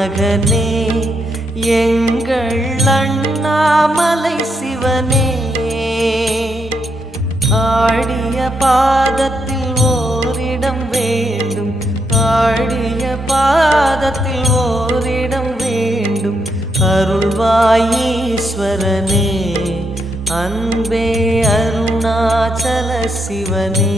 மகனே எங்கள் அண்ணாமலை சிவனே ஆடிய பாதத்தில் ஓரிடம் வேண்டும் ஆடிய பாதத்தில் ஓரிடம் வேண்டும் அருள்வாயீஸ்வரனே அன்பே அருணாச்சல சிவனே